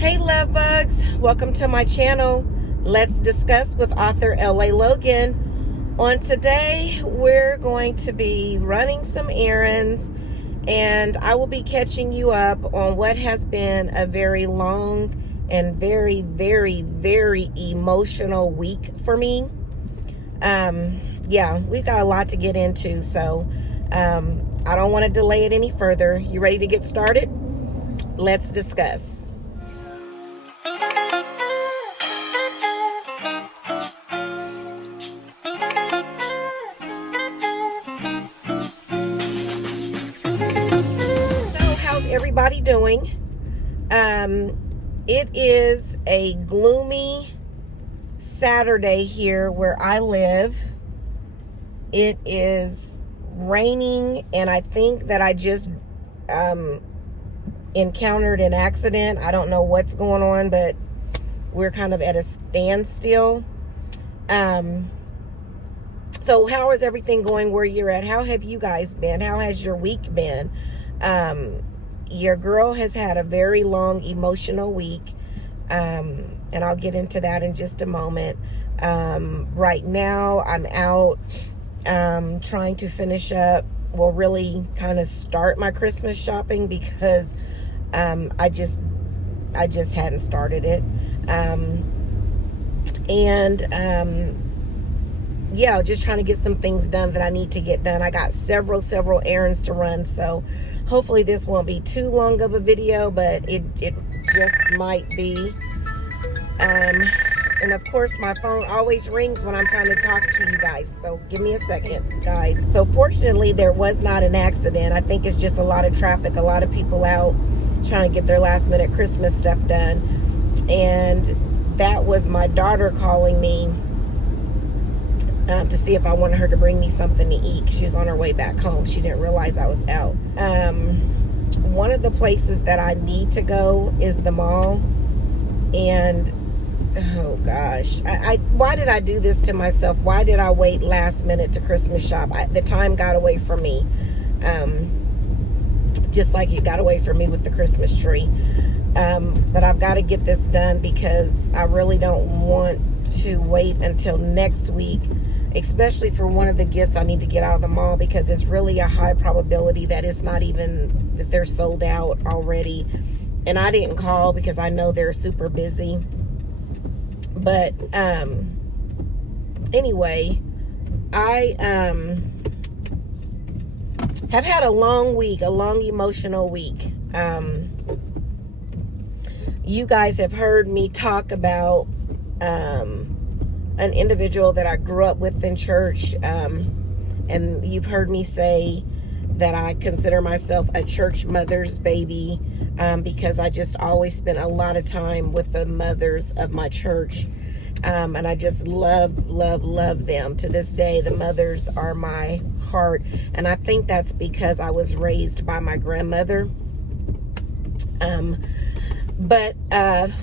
Hey love bugs, welcome to my channel. Let's discuss with author L.A. Logan. On today, we're going to be running some errands and I will be catching you up on what has been a very long and very emotional week for me. Yeah, we've got a lot to get into, so I don't want to delay it any further. You ready to get started? Let's discuss. How's everybody doing? It is a gloomy Saturday here where I live. It is raining, and I think that I just encountered an accident. I don't know what's going on, but we're kind of at a standstill. So how is everything going where you're at? How have you guys been? How has your week been? Your girl has had a very long emotional week, and I'll get into that in just a moment. Right now I'm out trying to finish up, well, really kind of start my Christmas shopping because I just hadn't started it. Yeah, just trying to get some things done that I need to get done. I got several errands to run, so hopefully this won't be too long of a video, but it just might be. And of course my phone always rings when I'm trying to talk to you guys, so give me a second, guys. So fortunately there was not an accident. I think it's just a lot of traffic, a lot of people out trying to get their last minute Christmas stuff done. And that was my daughter calling me to see if I wanted her to bring me something to eat. She was on her way back home. She didn't realize I was out. One of the places that I need to go is the mall. And oh gosh, why did I do this to myself? Why did I wait last minute to Christmas shop? The time got away from me, just like it got away from me with the Christmas tree. But I've got to get this done because I really don't want to wait until next week, especially for one of the gifts I need to get out of the mall, because it's really a high probability that it's not even, that they're sold out already. And I didn't call because I know they're super busy. But anyway, I have had a long week, a long emotional week. You guys have heard me talk about an individual that I grew up with in church, and you've heard me say that I consider myself a church mother's baby, because I just always spent a lot of time with the mothers of my church, and I just love them. To this day, the mothers are my heart, and I think that's because I was raised by my grandmother. But there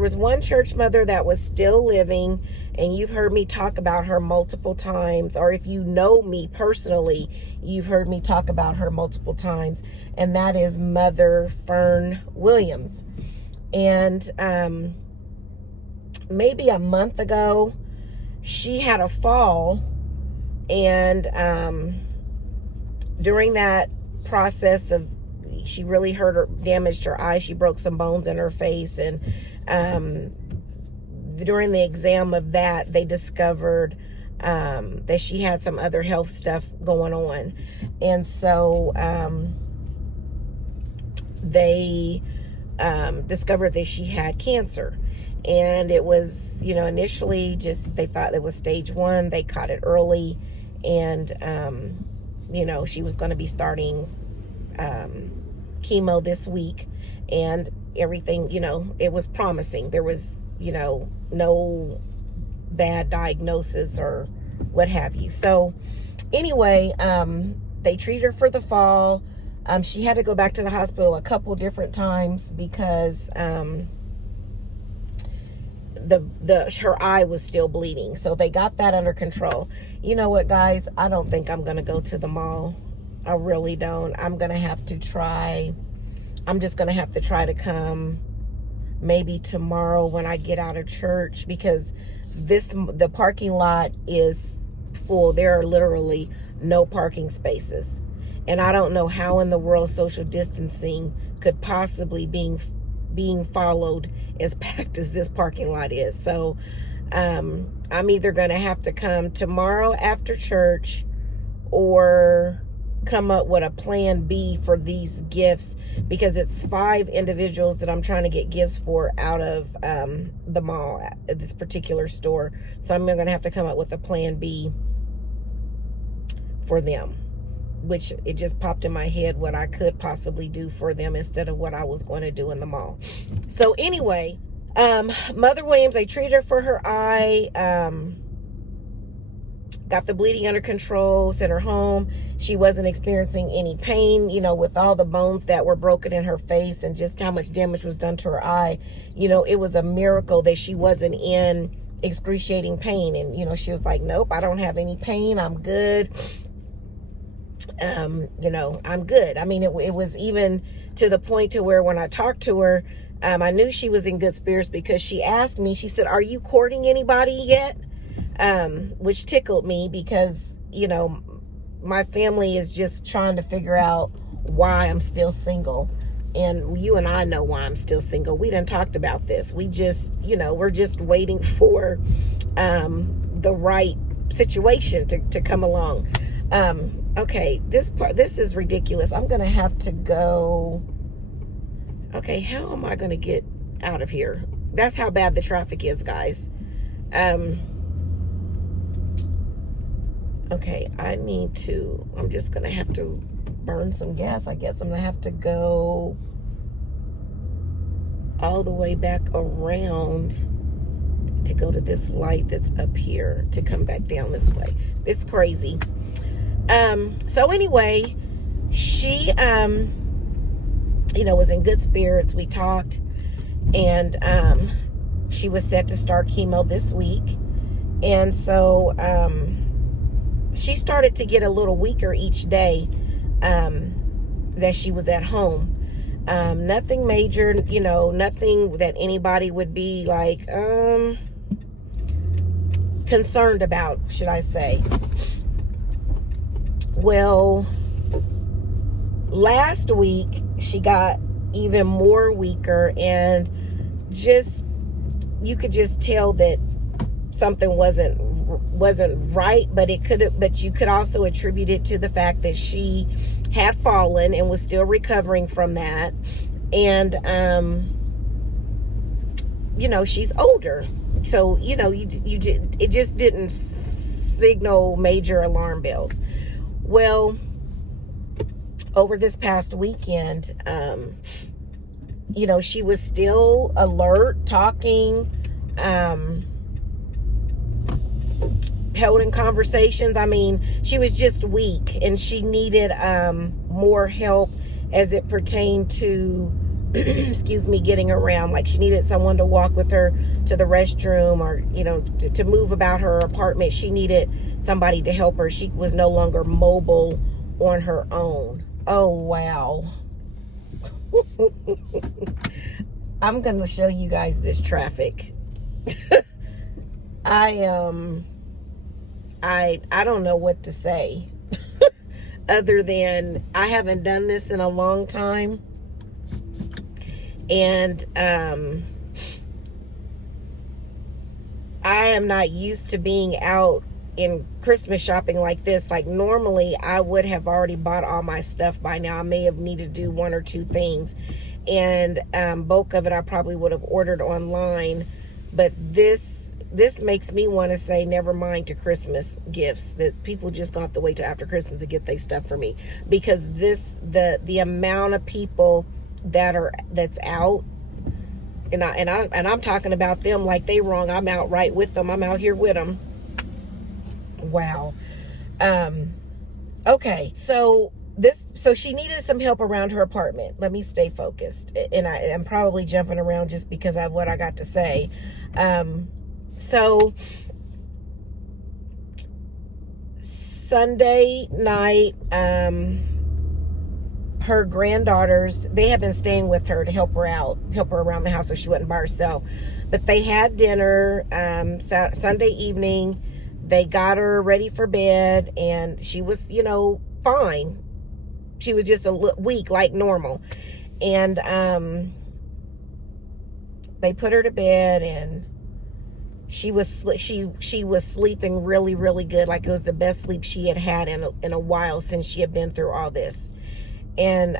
was one church mother that was still living, and you've heard me talk about her multiple times, or if you know me personally, you've heard me talk about her multiple times, and that is Mother Fern Williams. And maybe a month ago, she had a fall, and during that process of, she really damaged her eye. She broke some bones in her face, and during the exam of that, they discovered that she had some other health stuff going on. And so they discovered that she had cancer. And it was, initially just, they thought it was stage 1. They caught it early, and, she was going to be starting chemo this week, and everything, it was promising. There was, no bad diagnosis or what have you. So anyway, they treated her for the fall. She had to go back to the hospital a couple different times because her eye was still bleeding. So they got that under control. You know what, guys? I don't think I'm going to go to the mall. I really don't. I'm going to have to try I'm just going to have to try to come maybe tomorrow when I get out of church, because the parking lot is full. There are literally no parking spaces. And I don't know how in the world social distancing could possibly being followed as packed as this parking lot is. So I'm either going to have to come tomorrow after church or come up with a plan B for these gifts, because it's 5 individuals that I'm trying to get gifts for out of the mall at this particular store. So I'm going to have to come up with a plan B for them, which it just popped in my head what I could possibly do for them instead of what I was going to do in the mall. So anyway, Mother Williams, they treated her for her eye, got the bleeding under control, sent her home. She wasn't experiencing any pain, with all the bones that were broken in her face and just how much damage was done to her eye. It was a miracle that she wasn't in excruciating pain. And, she was like, nope, I don't have any pain. I'm good. I'm good. I mean, it was even to the point to where when I talked to her, I knew she was in good spirits, because she asked me, she said, are you courting anybody yet? Which tickled me, because, my family is just trying to figure out why I'm still single. And you and I know why I'm still single. We done talked about this. We just, we're just waiting for the right situation to come along. Okay, this is ridiculous. I'm going to have to go. Okay, how am I going to get out of here? That's how bad the traffic is, guys. Okay, I'm just going to have to burn some gas. I guess I'm going to have to go all the way back around to go to this light that's up here to come back down this way. It's crazy. So anyway, she, was in good spirits. We talked, and, she was set to start chemo this week. And so, she started to get a little weaker each day, that she was at home. Nothing major, nothing that anybody would be like, concerned about, should I say. Well, last week she got even more weaker, and you could just tell that something wasn't right, but you could also attribute it to the fact that she had fallen and was still recovering from that. And she's older, so it just didn't signal major alarm bells. Well, over this past weekend, she was still alert, talking, held in conversations. I mean, she was just weak, and she needed more help as it pertained to getting around. Like, she needed someone to walk with her to the restroom, or to move about her apartment. She needed somebody to help her. She was no longer mobile on her own. Oh, wow. I'm gonna show you guys this traffic. I don't know what to say other than I haven't done this in a long time. And I am not used to being out in Christmas shopping like this. Like, normally I would have already bought all my stuff by now. I may have needed to do 1 or 2 things, and bulk of it I probably would have ordered online. But this makes me want to say never mind to Christmas gifts, that people just gonna have to wait till after Christmas to get their stuff for me, because the amount of people that's out, and I'm talking about them like they wrong. I'm out right with them. I'm out here with them. Wow. Okay, so she needed some help around her apartment. Let me stay focused, and I'm probably jumping around just because of what I got to say. So Sunday night, her granddaughters, they have been staying with her to help her out, help her around the house so she wasn't by herself. But they had dinner Sunday evening. They got her ready for bed, and she was, fine. She was just weak, like normal. And they put her to bed, and she was sleeping really, really good. Like it was the best sleep she had in a while since she had been through all this. And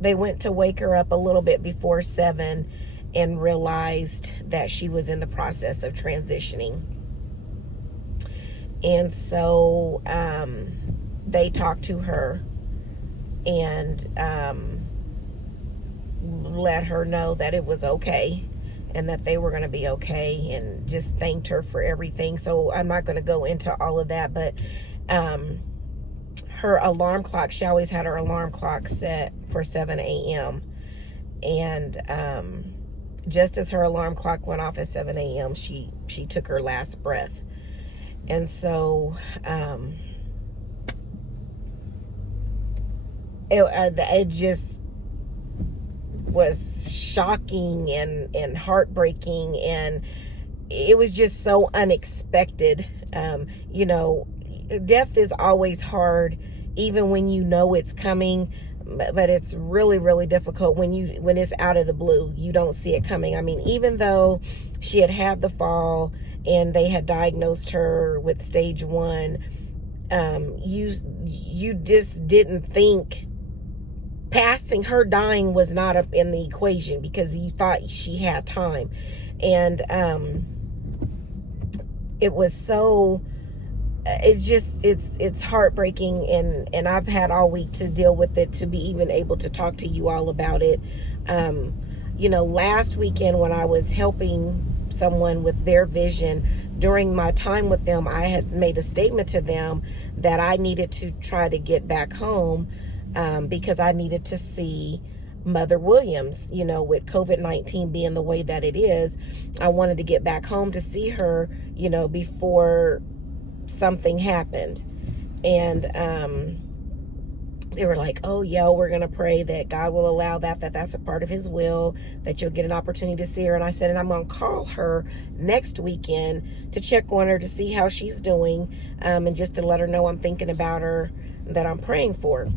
they went to wake her up a little bit before 7 and realized that she was in the process of transitioning. And so they talked to her and let her know that it was okay and that they were going to be okay, and just thanked her for everything. So I'm not going to go into all of that, but her alarm clock, she always had her alarm clock set for 7 a.m. And just as her alarm clock went off at 7 a.m., she took her last breath. And so it just was shocking and heartbreaking, and it was just so unexpected. Death is always hard, even when you know it's coming, but it's really, really difficult when it's out of the blue. You don't see it coming. I mean, even though she had the fall and they had diagnosed her with stage 1, you just didn't think passing her dying was not up in the equation, because you thought she had time. And it was so, it's heartbreaking, and I've had all week to deal with it, to be even able to talk to you all about it. Last weekend when I was helping someone with their vision, during my time with them, I had made a statement to them that I needed to try to get back home, because I needed to see Mother Williams. With COVID-19 being the way that it is, I wanted to get back home to see her, before something happened. And they were like, oh yeah, we're gonna pray that God will allow that's a part of his will, that you'll get an opportunity to see her. And I said, and I'm gonna call her next weekend to check on her, to see how she's doing, and just to let her know I'm thinking about her, that I'm praying for.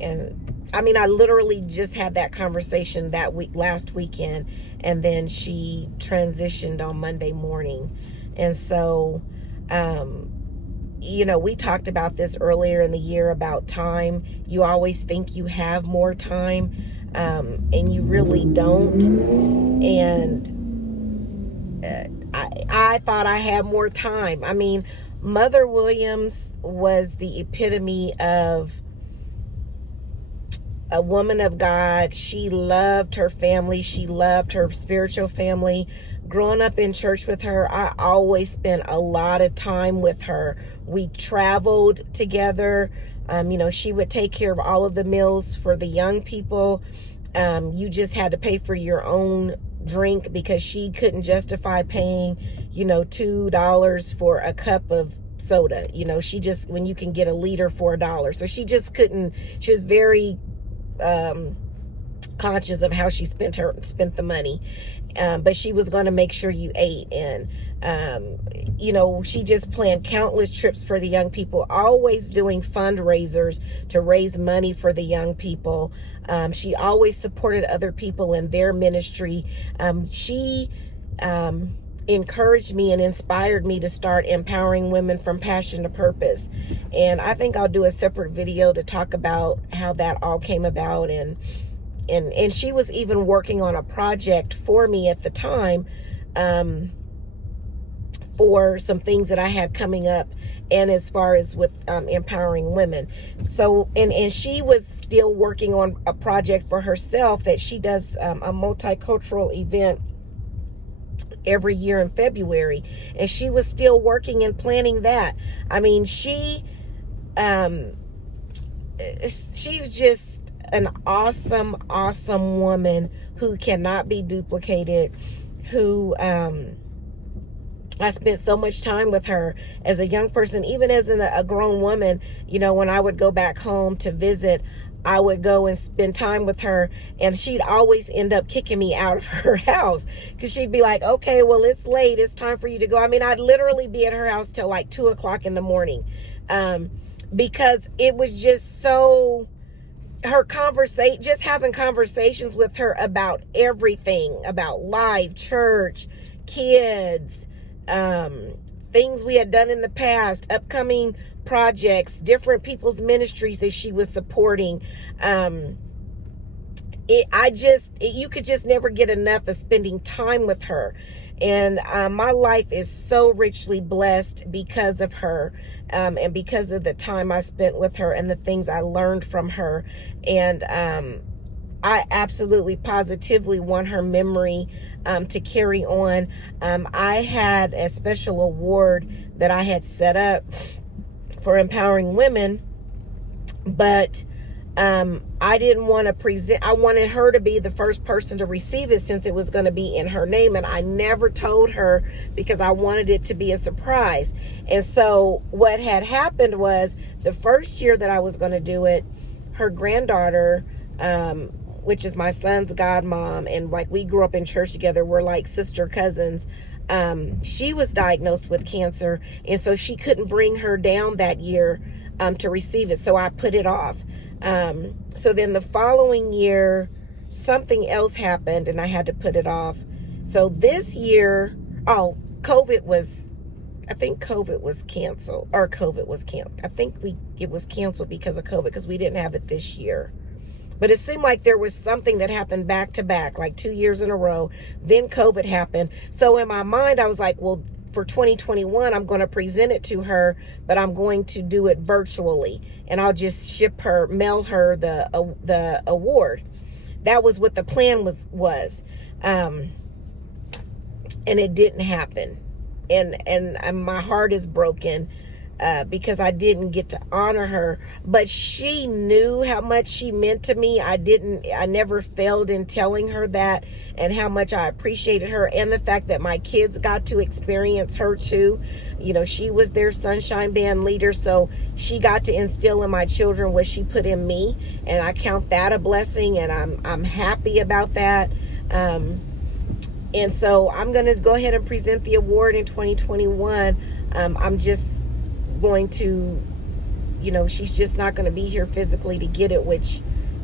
And I mean, I literally just had that conversation last weekend, and then she transitioned on Monday morning. And so we talked about this earlier in the year about time. You always think you have more time, and you really don't. And I thought I had more time. I mean, Mother Williams was the epitome of a woman of God. She loved her family. She loved her spiritual family. Growing up in church with her, I always spent a lot of time with her. We traveled together. She would take care of all of the meals for the young people. You just had to pay for your own drink, because she couldn't justify paying, $2 for a cup of soda. She just, when you can get a liter for $1. So she just couldn't. She was very conscious of how she spent the money, but she was going to make sure you ate. And she just planned countless trips for the young people, always doing fundraisers to raise money for the young people. She always supported other people in their ministry. She encouraged me and inspired me to start empowering women from passion to purpose. And I think I'll do a separate video to talk about how that all came about. And she was even working on a project for me at the time, for some things that I had coming up, and as far as with empowering women. So, and she was still working on a project for herself, that she does a multicultural event every year in February, and she was still working and planning that. I mean, she's just an awesome woman who cannot be duplicated, who I spent so much time with her as a young person, even as a grown woman. When I would go back home to visit, I would go and spend time with her, and she'd always end up kicking me out of her house, because she'd be like, okay, well, it's late, it's time for you to go. I mean, I'd literally be at her house till like 2 o'clock in the morning, because it was just so, her conversation, just having conversations with her about everything, about life, church, kids, things we had done in the past, upcoming projects, different people's ministries that she was supporting. You could just never get enough of spending time with her. And my life is so richly blessed because of her, and because of the time I spent with her and the things I learned from her. And I absolutely positively want her memory to carry on. I had a special award that I had set up for empowering women, but I didn't want to present. I wanted her to be the first person to receive it, since it was going to be in her name, and I never told her because I wanted it to be a surprise. And so what had happened was, the first year that I was going to do it, her granddaughter, which is my son's godmom, and like we grew up in church together, we're like sister cousins, she was diagnosed with cancer, and so she couldn't bring her down that year to receive it, so I put it off. So then the following year, something else happened and I had to put it off. So this year, I think COVID was canceled, or COVID was canceled. I think it was canceled because of COVID, because we didn't have it this year. But it seemed like there was something that happened back to back, like 2 years in a row. Then COVID happened. So in my mind, I was like, well, for 2021, I'm going to present it to her, but I'm going to do it virtually, and I'll just mail her the award. That was what the plan was. And it didn't happen. And my heart is broken, because I didn't get to honor her, but she knew how much she meant to me. I never failed in telling her that, and how much I appreciated her, and the fact that my kids got to experience her too. You know, she was their Sunshine Band leader, so she got to instill in my children what she put in me, and I count that a blessing, and I'm happy about that. And so I'm going to go ahead and present the award in 2021. I'm just going to, she's just not going to be here physically to get it, which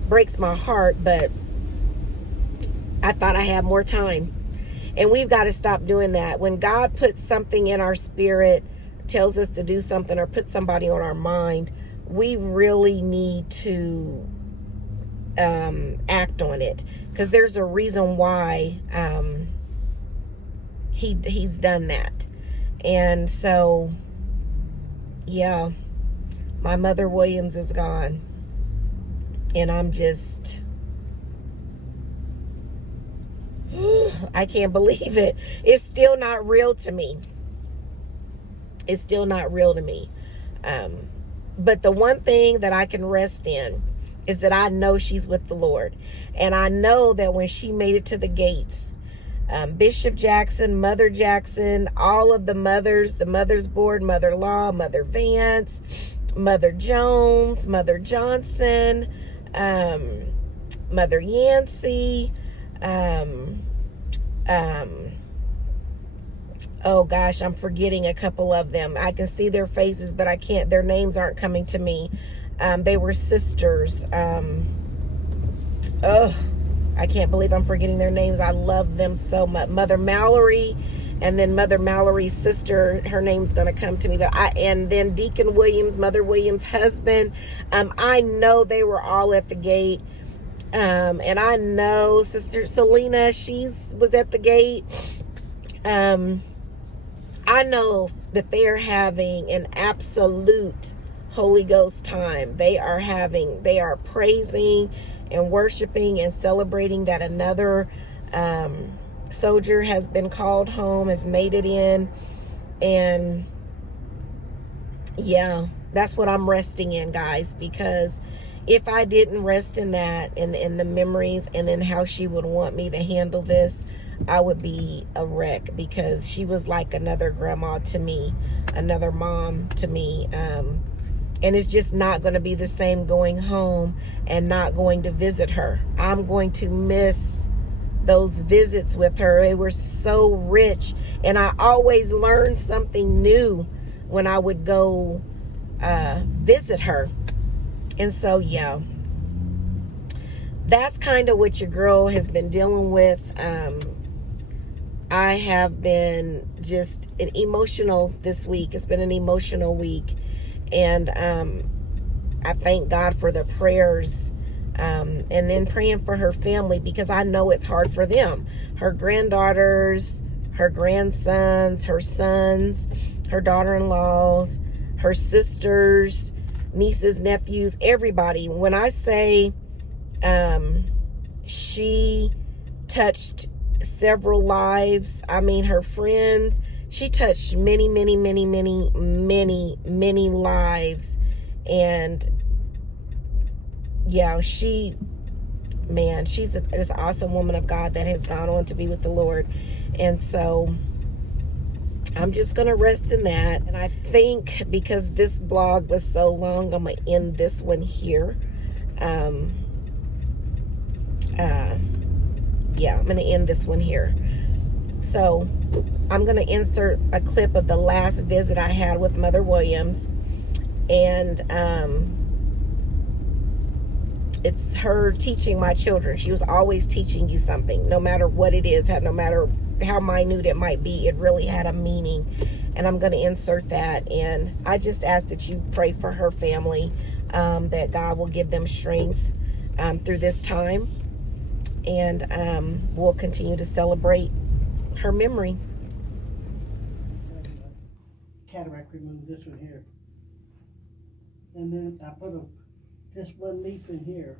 breaks my heart, but I thought I had more time. And we've got to stop doing that. When God puts something in our spirit, tells us to do something, or puts somebody on our mind, we really need to act on it, because there's a reason why he's done that. And so, yeah, my mother Williams is gone, and I'm just, I can't believe it. It's still not real to me. It's still not real to me. But the one thing that I can rest in is that I know she's with the Lord. And I know that when she made it to the gates, Bishop Jackson, Mother Jackson, all of the mothers, the Mothers Board, Mother Law, Mother Vance, Mother Jones, Mother Johnson, Mother Yancey, oh gosh, I'm forgetting a couple of them. I can see their faces, but I can't, their names aren't coming to me. They were sisters. I can't believe I'm forgetting their names. I love them so much. Mother Mallory, and then Mother Mallory's sister, her name's going to come to me. And then Deacon Williams, Mother Williams' husband. I know they were all at the gate. And I know Sister Selena, was at the gate. I know that they are having an absolute Holy Ghost time. They are praising and worshiping and celebrating that another soldier has been called home, has made it in. And yeah, that's what I'm resting in, guys, because if I didn't rest in that, in the memories, and in how she would want me to handle this, I would be a wreck, because she was like another grandma to me, another mom to me. And it's just not going to be the same going home and not going to visit her. I'm going to miss those visits with her. They were so rich. And I always learned something new when I would go visit her. And so, yeah, that's kind of what your girl has been dealing with. I have been just an emotional this week. It's been an emotional week. And I thank God for the prayers, and then praying for her family, because I know it's hard for them. Her granddaughters, her grandsons, her sons, her daughter-in-laws, her sisters, nieces, nephews, everybody. When I say she touched several lives, I mean her friends, she touched many, many, many, many, many, many lives. And yeah, she's this awesome woman of God that has gone on to be with the Lord. And so I'm just going to rest in that. And I think because this blog was so long, I'm going to end this one here. Yeah, I'm going to end this one here. So I'm going to insert a clip of the last visit I had with Mother Williams. And it's her teaching my children. She was always teaching you something, no matter what it is, no matter how minute it might be. It really had a meaning. And I'm going to insert that. And I just ask that you pray for her family, that God will give them strength through this time. And we'll continue to celebrate her memory. Cataract removed this one here. And then I put this one leaf in here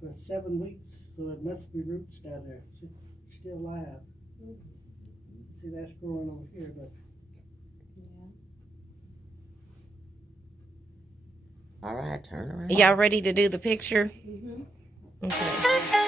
for 7 weeks, so it must be roots down there. It's still alive. See, that's growing over here, but all right, turn around. Y'all ready to do the picture? Okay.